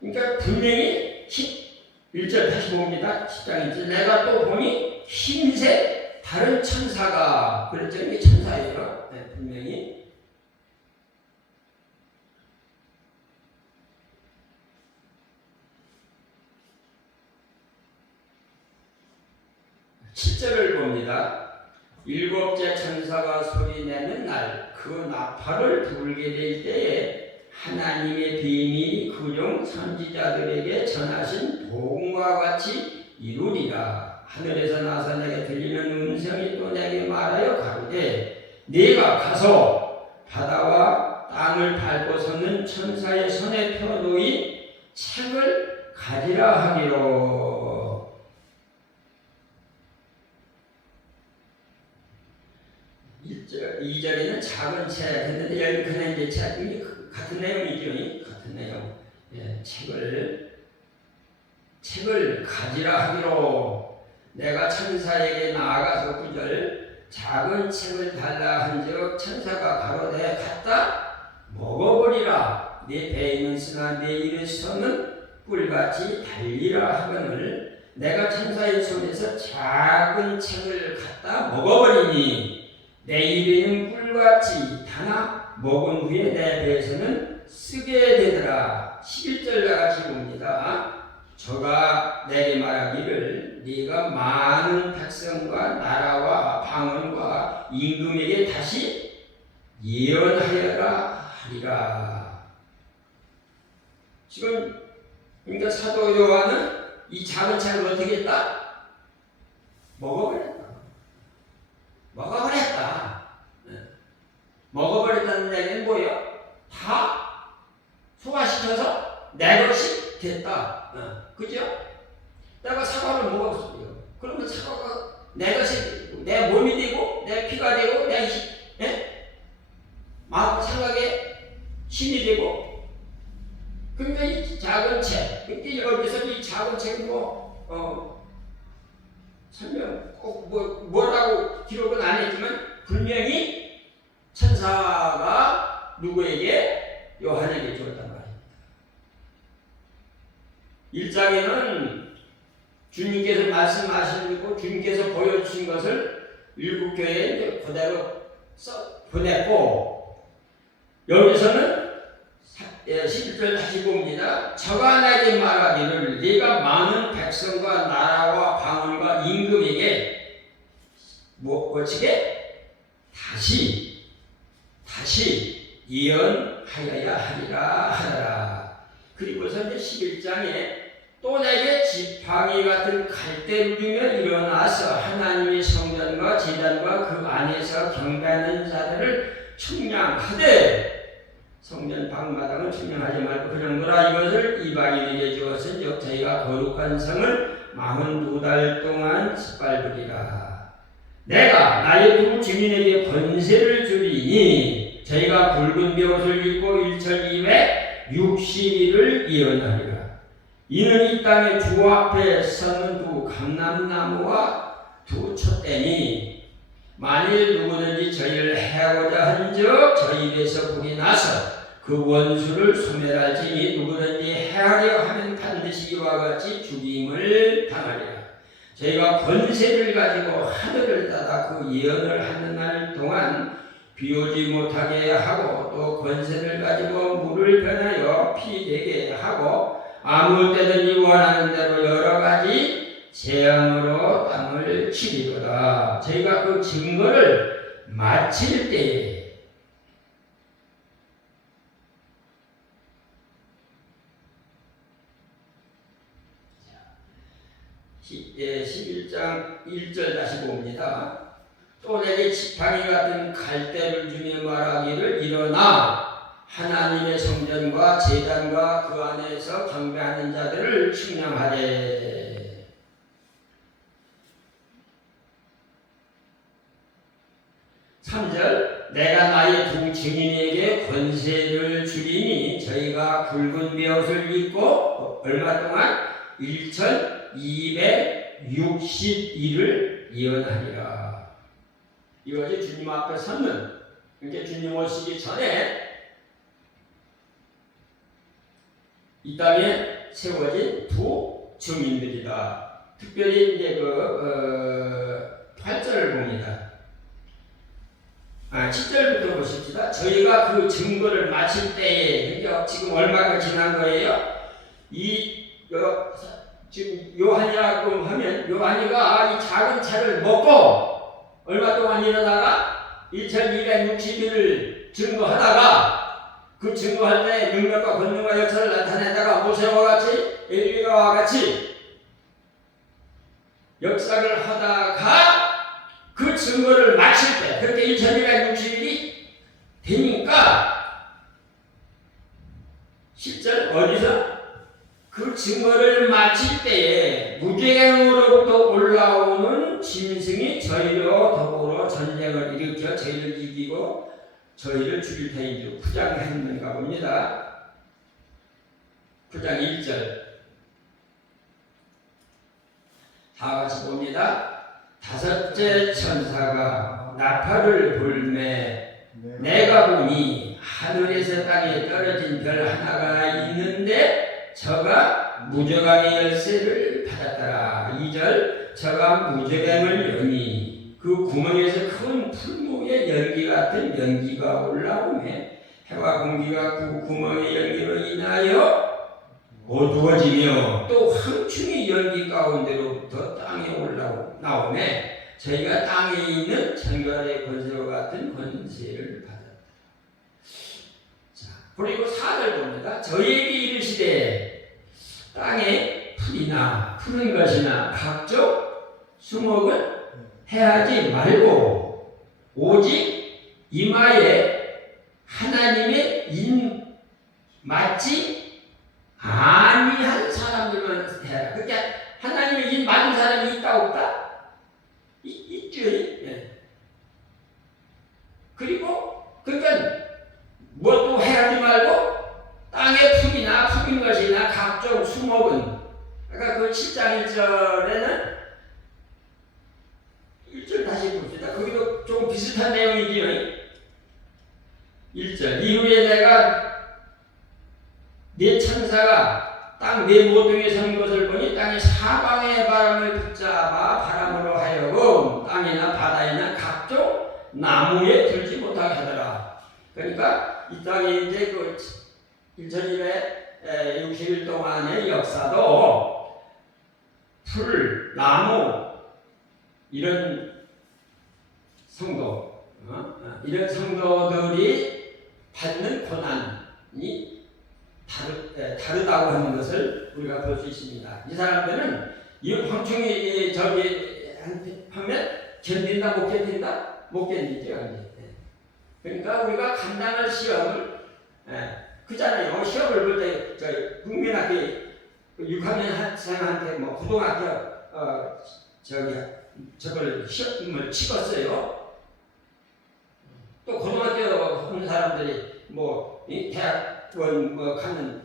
그러니까 분명히 1절 다시 봅니다. 10장 1절. 내가 또 보니 흰색 다른 천사가, 그랬죠? 이게 천사예요. 네, 분명히. 7절을 봅니다. 일곱째 천사가 소리내는 날, 그 나팔을 불게 될 때에 하나님의 비밀이 그종 선지자들에게 전하신 복음과 같이 이루리라. 하늘에서 나서 내게 들리는 음성이 또 내게 말하여 가로되, 네가 가서 바다와 땅을 밟고 섰는 천사의 손에 펴놓인 책을 가지라 하기로. 2절에는 작은 책 했는데 여기 그냥 이제 책이 같은 내용이죠. 같은 내용. 예, 책을 가지라 하기로. 내가 천사에게 나아가서 9절 작은 책을 달라 한즉 천사가 가로되 갖다 먹어버리라. 네 배에 있는 쓰나 네 입에서는 꿀같이 달리라 하거늘 내가 천사의 손에서 작은 책을 갖다 먹어버리니 내 입에는 꿀같이 타나 먹은 후에 내 배에서는 쓰게 되더라. 11절과 같이 봅니다. 저가 내게 말하기를 네가 많은 백성과 나라와 방언과 임금에게 다시 예언하여라 하리라. 지금 그러니까 사도 요한은 이 작은 책을 어떻게 했다? 먹어버렸다. 먹어버렸다는 얘기는 뭐예요? 다 소화시켜서 내 것이 됐다. 그죠? 내가 사과를 먹었어요. 그러면 사과가 내 것이, 내 몸이 되고, 내 피가 되고, 내 마음 생각에 힘이 되고. 그러니까 이 작은 책, 여기서 이 작은 책은 설명 꼭 뭐라고 기록은 안 했지만 분명히 천사가 누구에게? 요한에게 줬단 말입니다. 1장에는 주님께서 말씀하시고 주님께서 보여주신 것을 일곱 교회에 그대로 보냈고, 여기서는 11절 다시 봅니다. 저가 내게 말하기를 네가 많은 백성과 나라와 방언과 임금에게 무엇이게? 다시 예언하여야 하리라 하더라. 그리고서 이제 11장에 또 내게 지팡이 같은 갈대를 주며 일어나서 하나님의 성전과 제단과 그 안에서 경배하는 자들을 측량하되, 성전 방마당을 측량하지 말고 그냥 놀아 이것을 이방인에게 주었은즉 저희가 거룩한 성을 42달 동안 짓밟으리라. 내가 나의 두 증인에게 권세를 주리니 저희가 붉은 벼옷을 입고 일천 260일을 예언하리라. 이는 이 땅의 주 앞에 서는 두 감람나무와 두 촛대니 만일 누구든지 저희를 해하고자 한즉 저희 입에서 불이 나서 그 원수를 소멸할지니 누구든지 해하려 하면 반드시 이와 같이 죽임을 당하리라. 저희가 권세를 가지고 하늘을 닫아 그 예언을 하는 날 동안 비오지 못하게 하고, 또 권세를 가지고 물을 변하여 피 되게 하고, 아무 때든지 원하는 대로 여러 가지 재앙으로 땅을 치리로다. 저희가 그 증거를 마칠 때에 11장 1절 다시 봅니다. 또 내게 지팡이 같은 갈대를 주며 말하기를 일어나 하나님의 성전과 제단과 그 안에서 경배하는 자들을 측량하되. 3절 내가 나의 두 증인에게 권세를 주리니 저희가 붉은 벼옷을 입고 얼마 동안? 1261을 예언하리라. 이것이 주님 앞에 서는, 이제 주님 오시기 전에 이 땅에 세워진 두 증인들이다. 특별히 이제 8절을 봅니다. 10절부터 보십시다. 저희가 그 증거를 마칠 때에, 지금 얼마가 지난 거예요? 지금 요한이라고 하면, 요한이가 이 작은 차를 먹고 얼마 동안 일어나가 1260일을 증거하다가, 그 증거할 때 능력과 권능과 역사를 나타내다가 모세와 같이, 엘리야와 같이 역사를 하다가 그 증거를 마칠 때, 그렇게 1260일이 되니까 10절 어디서 그 증거를 마칠 때에 무죄행으로부터 올라오는 짐승이 저희로 더불어 전쟁을 일으켜 저희를 이기고 저희를 죽일 터인지 9장 했는가 봅니다. 9장 1절 다 같이 봅니다. 다섯째 천사가 나팔을 불매 내가 보니 하늘에서 땅에 떨어진 별 하나가 있는데 저가 무저강의 열쇠를 받았더라. 2절 저가 무저강을 여니 그 구멍에서 큰 풀무의 연기 같은 연기가 올라오매 해와 공기가 그 구멍의 연기로 인하여 어두워지며 또 황충이 연기 가운데로부터 땅에 나오매 저희가 땅에 있는 천갈의 권세와 같은 권세를 받았다. 자, 그리고 4절 봅니다. 저희에게 이르시되 땅에 풀이나 푸른 것이나 각종 수목은 해하지 말고 오직 이마에 하나님의 인 맞지 아니한 사람들만 해라. 그러니까 하나님의 인 맞은 사람이 있다 없다? 있죠. 예. 그리고 그러니까 뭣도 해하지 말고 땅의 풀이나 푸른 것이나 각종 수목은, 그러니까 그 7장 1절에는 1절 다시 봅시다. 거기도 좀 비슷한 내용이지요. 1절 이후에 내가 네 천사가 땅 네 모퉁이에 선 것을 보니 땅이 사방의 바람을 붙잡아 바람으로 하여금 땅이나 바다이나 각종 나무에 들지 못하게 하더라. 그러니까 이 땅에 이제 그 1260일 동안의 역사도 풀, 나무 이런 성도, 이런 성도들이 받는 고난이 다르다고 하는 것을 우리가 볼 수 있습니다. 이 사람들은 이 황충이 저기 하면 견딘다 못 견딘다? 못 견디죠. 그러니까 우리가 간단한 시험을 그잖아요. 시험을 볼 때 저희 국민학교 6학년 학생한테 뭐 고등학교 저걸 시험을 치렀어요. 또 고등학교 온 사람들이 뭐 대학원 뭐 가는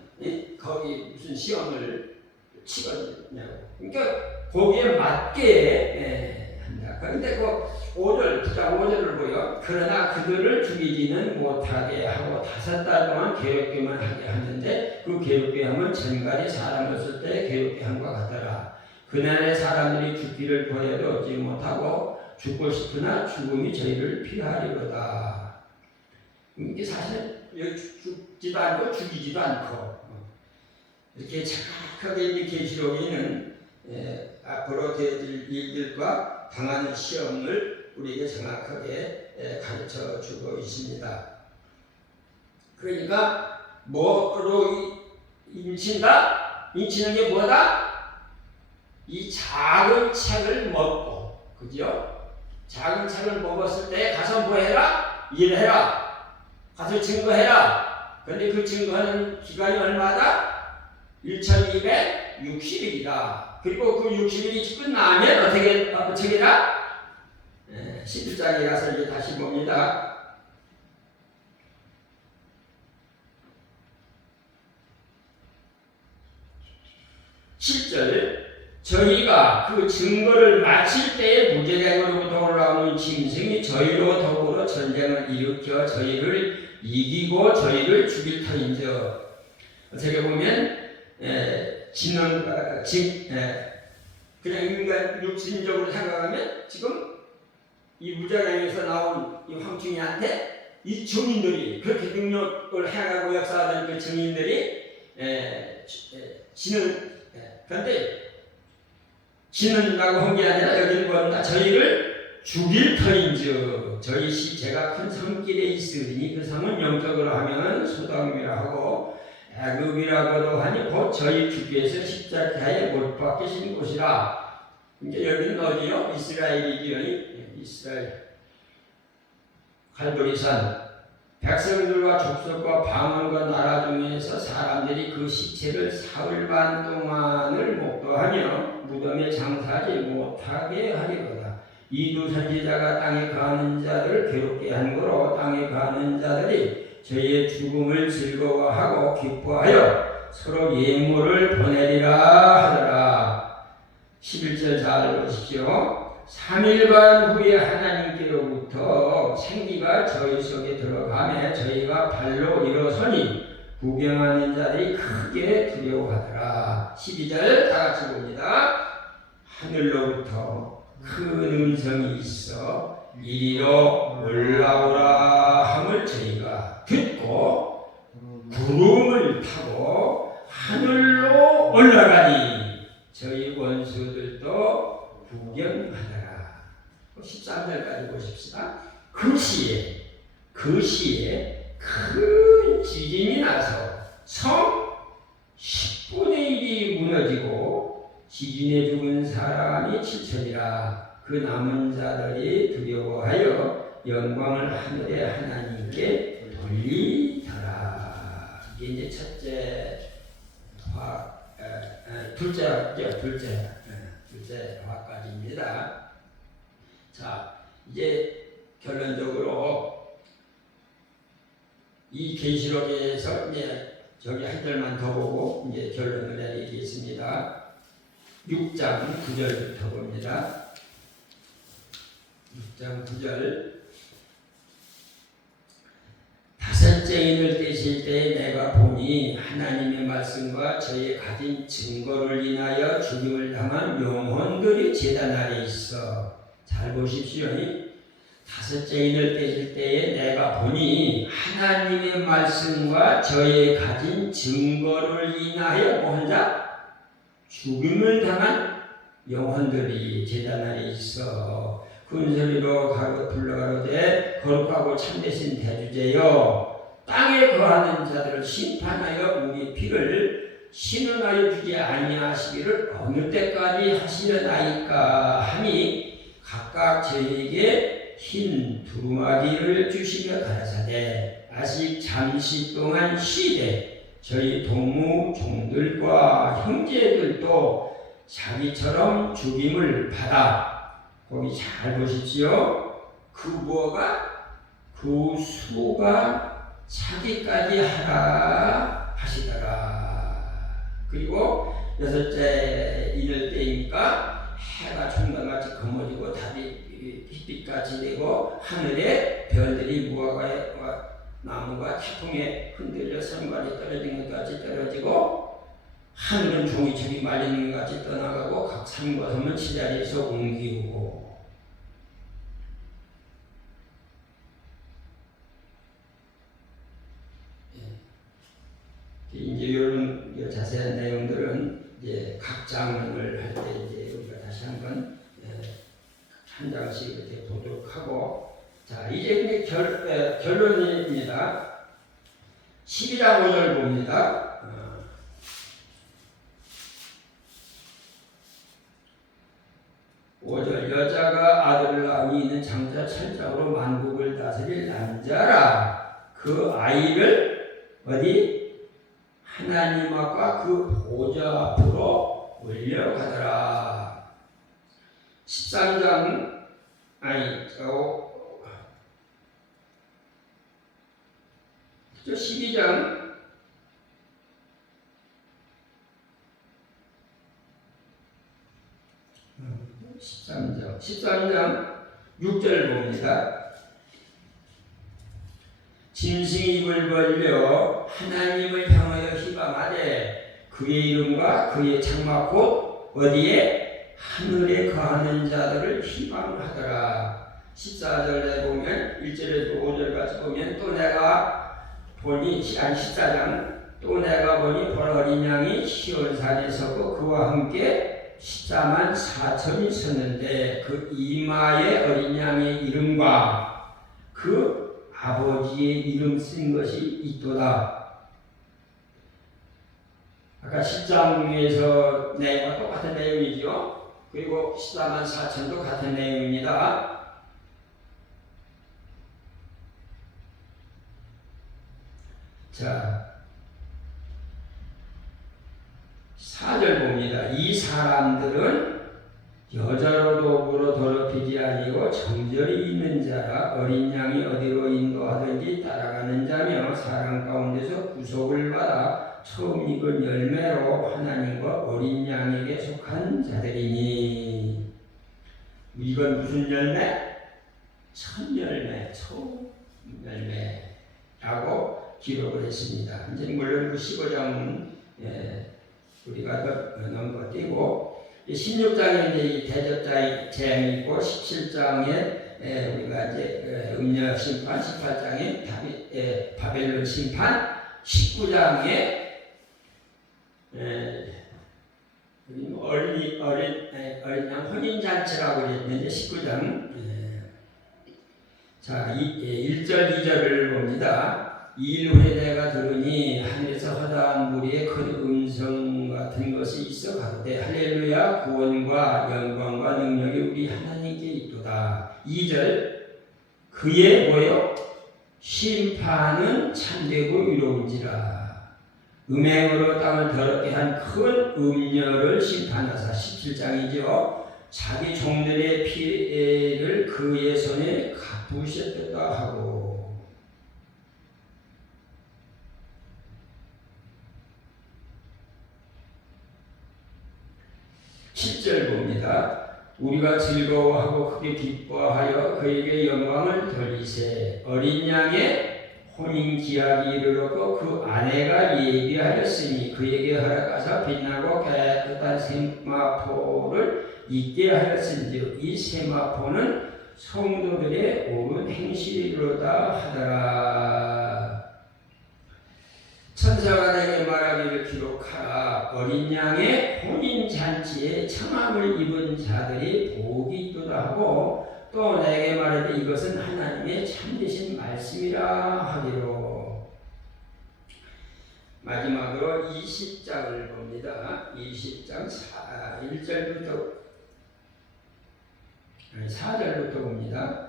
거기 무슨 시험을 치거든요. 그러니까 거기에 맞게 한다. 그런데 그 5절, 5절을 보여. 그러나 그들을 죽이지는 못하게 하고 5달 동안 괴롭게만 하게 하는데 그 괴롭게 함은 전갈이 사람을 쓸 때 괴롭게 함과 같더라. 그날에 사람들이 죽기를 보여도 얻지 못하고 죽고 싶으나 죽음이 저희를 피하리로다. 이게 사실 죽지도 않고 죽이지도 않고 이렇게 정확하게 이 계시록에는 앞으로 될 일들과 당하는 시험을 우리에게 정확하게 가르쳐 주고 있습니다. 그러니까 뭐로 인친다? 인치는 게 뭐다? 이 작은 책을 먹고, 그죠? 작은 책을 먹었을 때 가서 뭐 해라? 일해라. 가서 증거해라. 그런데 그 증거하는 기간이 얼마다? 1260일이다. 그리고 그 60일이 끝나면 어떻게 책이라? 11장에 가서 이제 다시 봅니다. 7절 저희가 그 증거를 마칠 때에 무제각으로부터 올라오는 짐승이 저희로 더불어 전쟁을 일으켜 저희를 이기고 저희를 죽일 터인저. 어떻게 보면 지는 그냥 인간 육신적으로 생각하면 지금 이 무제각에서 나온 이 황충이한테 이 증인들이 그렇게 능력을 행하고 역사하던 그 증인들이 그런데 지는다고 한 게 아니라 여기는 뭐냐 저희를 죽일 터인즉 저희 시체가 큰 섬길에 있으니 그 섬은 영적으로 하면 소돔이라 하고 애굽이라고도 하니 곧 저희 주께서 십자가에 못 박히신 곳이라. 이제 여기는 어디요? 이스라엘이지요. 이스라엘 갈보리산 백성들과 족속과 방언과 나라 중에서 사람들이 그 시체를 사흘 반 동안을 목도하며 무덤에 장사하지 못하게 하리로다. 이 두 선지자가 땅에 거하는 자들을 괴롭게 한 거로 땅에 거하는 자들이 저희의 죽음을 즐거워하고 기뻐하여 서로 예물을 보내리라 하더라. 11절 잘 보십시오. 3일반 후에 하나님께로부터 생기가 저희 속에 들어가매 저희가 발로 일어서니 구경하는 자들이 크게 두려워하더라. 12절 다같이 봅니다. 하늘로부터 큰 음성이 있어 이리로 올라오라 함을 저희가 듣고 구름을 타고 하늘로 올라가니 저희 원수들도 구경하더라. 13절까지 보십시다. 그 시에 큰 지진이 나서 성 10분의 1이 무너지고 지진에 죽은 사람이 7천이라. 그 남은 자들이 두려워하여 영광을 하늘의 하나님께 돌리더라. 이게 이제 첫째 둘째 화까지입니다. 자, 이제 결론적으로 이 계시록에서 이제 저기 한 절만 더 보고 이제 결론을 내리겠습니다. 6장 9절부터 봅니다. 6장 9절 다섯째 인을 떼실 때에 내가 보니 하나님의 말씀과 저의 가진 증거를 인하여 죽임을 당한 영혼들이 제단 아래 있어. 잘 보십시오. 다섯째 인을 떼실 때에 내가 보니 하나님의 말씀과 저의 가진 증거를 인하여 뭐한 자? 죽임을 당한 영혼들이 제단 아래 있어. 큰 소리로 불러가로되 거룩하고 참되신 대주제여 땅에 거하는 자들을 심판하여 우리 피를 신원하여 주지 아니하시기를 어느 때까지 하시려나이까 하니 각각 저에게 흰 두루마기를 주시며 가라사대 아직 잠시 동안 쉬되 저희 동무 종들과 형제들도 자기처럼 죽임을 받아. 거기 잘 보십시오. 그 무엇가? 그 수가 차기까지 하라 하시더라. 그리고 여섯째 인을 때니까 해가 총각같이 검어지고 달이 햇빛같이 되고 하늘에 별들이 무화과 나무가 태풍에 흔들려 선발이 떨어진 것같이 떨어지고 하늘은 종이처럼 말리는 것 같이 떠나가고 각 산과 섬은 제자리에서 옮기고. 이제 이런 자세한 내용들은 이제 각 장을 할 때 이제 우리가 다시 한번 한 장씩 이렇게 보도록 하고. 자, 이제 결론입니다. 12장 5절 봅니다. 5절 여자가 아들을 낳으니 이는 장차 철장으로 만국을 다스릴 남자라. 그 아이를 어디? 하나님 앞과 그 보좌 앞으로 올려가더라. 13장 12장 13장 6절 봅니다. 짐승이 입을 벌려 하나님을 향하여 희망하되 그의 이름과 그의 장막 곧 어디에 하늘에 거하는 자들을 희망하더라. 14절에 보면 1절에서 5절까지 보면 또 내가 보니 14장 또 내가 보니 볼 어린 양이 시온산에 서고 그와 함께 14만 4천이 섰는데 그 이마에 어린 양의 이름과 그 아버지의 이름 쓴 것이 있도다. 아까 10장에서 내용과 똑같은 내용이죠. 그리고 14만 4천도 같은 내용입니다. 자, 4절 봅니다. 이 사람들은 여자로 도구로 더럽히지 아니고 정절이 있는 자라 어린 양이 어디로 인도하든지 따라가는 자며 사람 가운데서 구속을 받아 처음 익은 열매로 하나님과 어린 양에게 속한 자들이니. 이건 무슨 열매? 첫 열매, 처음 열매라고 기록을 했습니다. 이제 물론 그 15장은 우리가 넘어 띄고 16장에 이제 대접자의 재앙이 있고 17장에 우리가 이제 음녀 심판, 18장에 바벨론 심판, 19장에 어린 양 혼인 잔치라고 그랬는데 19장 자 1절 2절을 봅니다. 이 일 후에 내가 들으니 하늘에서 허다한 무리의 큰 음성 같은 것이 있어 가로되 할렐루야 구원과 영광과 능력이 우리 하나님께 있도다. 2절 그의 뭐요? 심판은 참되고 의로운지라. 음행으로 땅을 더럽게 한 큰 음녀를 심판하사. 17장이죠. 자기 종들의 피해를 그의 손에 갚으셨다 하고. 7절 봅니다. 우리가 즐거워하고 크게 기뻐하여 그에게 영광을 돌리세. 어린 양의 혼인 기약이 이르렀고 그 아내가 예비하였으니 그에게 허락하사 빛나고 깨끗한 세마포를 있게 하였은즉 이 세마포는 성도들의 옳은 행실이로다 하더라. 천사가 내게 말하기를 기록하라. 어린 양의 혼인 잔치에 청함을 입은 자들이 복이 있도다 하고 또 내게 말하되 이것은 하나님의 참되신 말씀이라 하기로. 마지막으로 20장을 봅니다. 20장 1절부터 4절부터 봅니다.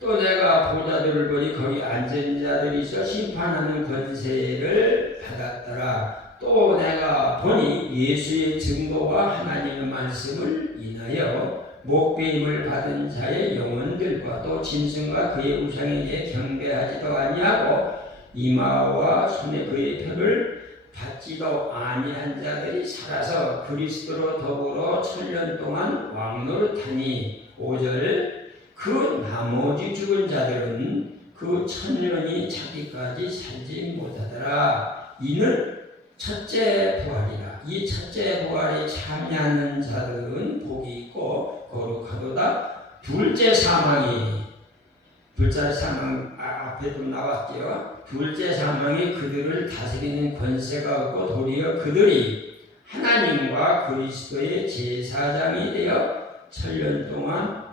또 내가 보자들을 보니 거기 앉은 자들이 있어 심판하는 권세를 받았더라. 또 내가 보니 예수의 증거와 하나님의 말씀을 인하여 목배임을 받은 자의 영혼들과 또 짐승과 그의 우상에게 경배하지도 아니하고 이마와 손에 그의 표를 받지도 아니한 자들이 살아서 그리스도로 더불어 1000년 동안 왕노릇하니. 5절 그 나머지 죽은 자들은 그 1000년이 차기까지 살지 못하더라. 이는 첫째 부활이라. 이 첫째 부활에 참여하는 자들은 복이 있고 거룩하도다. 둘째 사망 앞에도 나왔죠. 둘째 사망이 그들을 다스리는 권세가 없고 도리어 그들이 하나님과 그리스도의 제사장이 되어 1000년 동안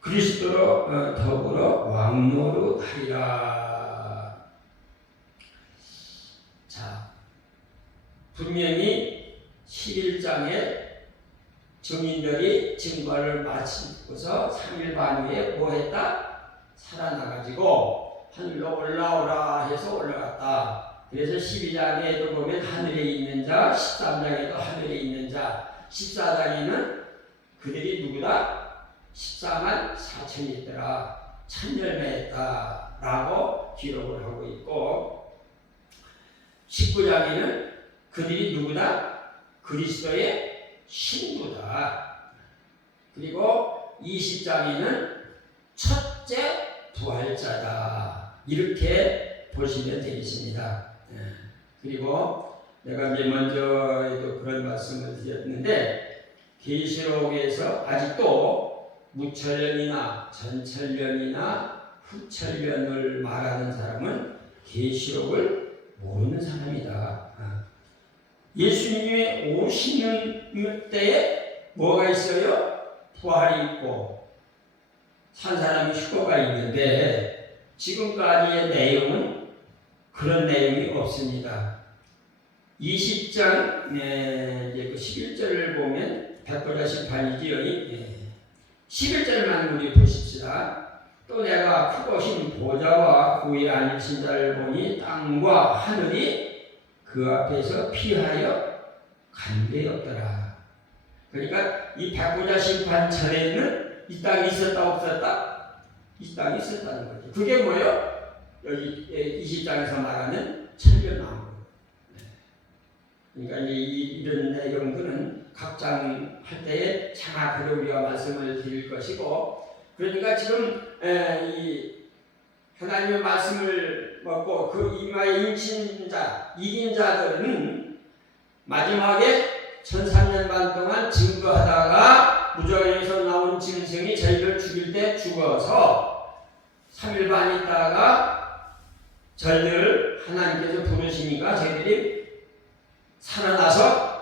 그리스도로 더불어 왕노릇하리라. 자, 분명히 11장에 증인들이 증거를 마치고서 3일 반 후에 뭐 했다? 살아나가지고 하늘로 올라오라 해서 올라갔다. 그래서 12장에도 보면 하늘에 있는 자, 13장에도 하늘에 있는 자, 14장에는 그들이 누구다? 14만 4천이 있더라. 천열매했다 라고 기록을 하고 있고, 19장에는 그들이 누구다? 그리스도의 신부다. 그리고 20장에는 첫째 부활자다. 이렇게 보시면 되겠습니다. 그리고 내가 먼저에도 그런 말씀을 드렸는데 계시록에서 아직도 무천년이나 전천년이나 후천년을 말하는 사람은 계시록을 모르는 사람이다. 예수님이 오시는 때에 뭐가 있어요? 부활이 있고 산 사람이 휴거가 있는데 지금까지의 내용은 그런 내용이 없습니다. 20장 이제 그 11절을 보면 백보자 심판이지요. 11절만 우리 보십시다. 또 내가 크고 흰 보좌와 그 위에 앉으신 자를 보니 땅과 하늘이 그 앞에서 피하여 간데없더라. 그러니까 이 백보자 심판 전에는 이 땅이 있었다 없었다? 이 땅이 있었다는 거죠. 그게 뭐예요? 여기 20장에서 말하는 천년왕국. 그러니까 이런 내용들은 각 장 할 때에 정확하게 우리가 말씀을 드릴 것이고, 그러니까 지금 이 하나님의 말씀을 먹고 그 이마에 인친 자, 이긴 자들은 마지막에 1300년 반 동안 증거하다가 무저에서 나온 짐승이 저희를 죽일 때 죽어서 3일 반 있다가 저희를 하나님께서 부르시니까 저희들이 살아나서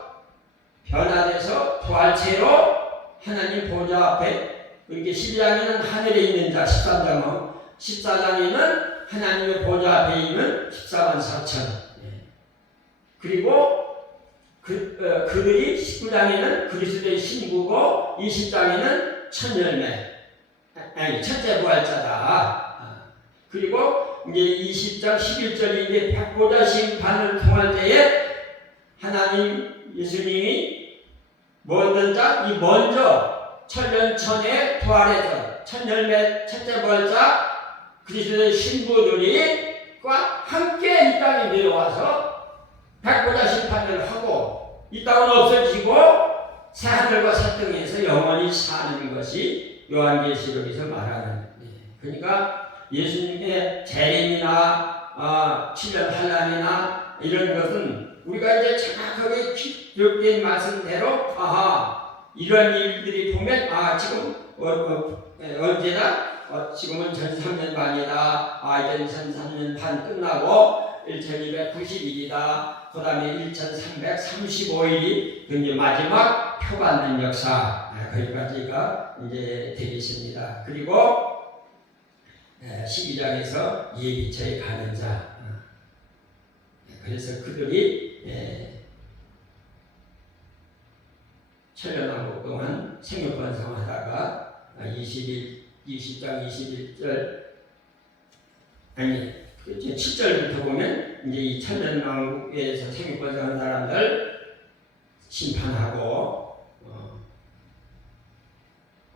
변화돼서 부활체로 하나님 보좌 앞에, 이게 12장에는 하늘에 있는 자 13장은 14장에는 하나님의 보좌 앞에 있는 14만 4천, 그리고 그들이 19장에는 그리스도의 신부고 20장에는 천열매, 첫째 부활자다. 그리고 이제 20장 11절이 이제 백보자 심판을 통할 때에 하나님 예수님이 모든 자, 이 먼저 천년 전에 부활해서 천열매 첫째 부활자 그리스도의 신부들이과 함께 이 땅에 내려와서 백보자 심판을 하고 이 땅은 없어지고 새 하늘과 새 땅에서 영원히 사는 것이 요한계시록에서 말하는. 그러니까 예수님의 재림이나 7년 환란이나 이런 것은 우리가 이제 정확하게 기록된 말씀대로 이런 일들이 보면 지금 언제다? 지금은 전 3년 반이다. 이제 전 3년 반 끝나고 1290일이다. 그 다음에 1335일이 이제 마지막 표받는 역사, 거기까지가 이제 되겠습니다. 그리고 12장에서 예비처에 가는 자, 그래서 그들이 천년왕국 동안 생육번성하다가 20장 21절 7절부터 보면 이제 이 천년왕국에서 생육번성한 사람들 심판하고,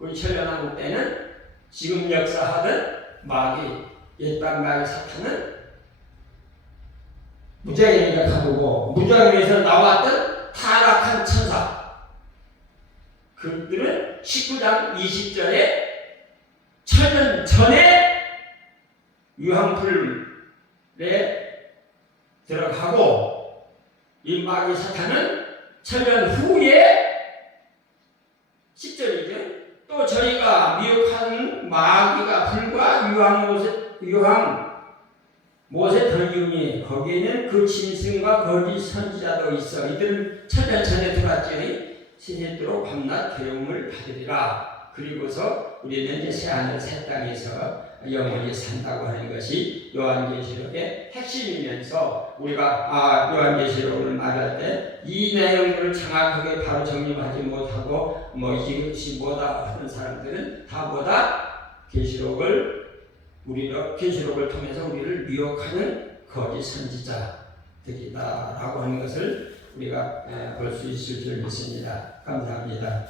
그 천년왕국 때는 지금 역사하던 마귀, 옛방 마귀 사탄은 무장에게 가보고 무장에서 나왔던 타락한 천사, 그들은 19장 20절에 천년 전에 유황불에 들어가고 이 마귀 사탄은 천년 후에 10절이죠. 또 저희가 미혹한 마귀가 불과 모세 던기운이 거기에는 그 짐승과 거짓 선지자도 있어. 이들은 천년 전에 들어왔지. 세세토록 밤낮 괴로움을 받으리라. 그리고서 우리는 이제 새하늘 새 땅에서 영원히 산다고 하는 것이 요한계시록의 핵심이면서 우리가 요한계시록을 말할 때 이 내용들을 정확하게 바로 정립하지 못하고 이것이 뭐다 하는 사람들은 다 뭐다? 계시록을 통해서 우리를 미혹하는 거짓 선지자들이다라고 하는 것을 우리가 볼 수 있을 줄 믿습니다. 감사합니다.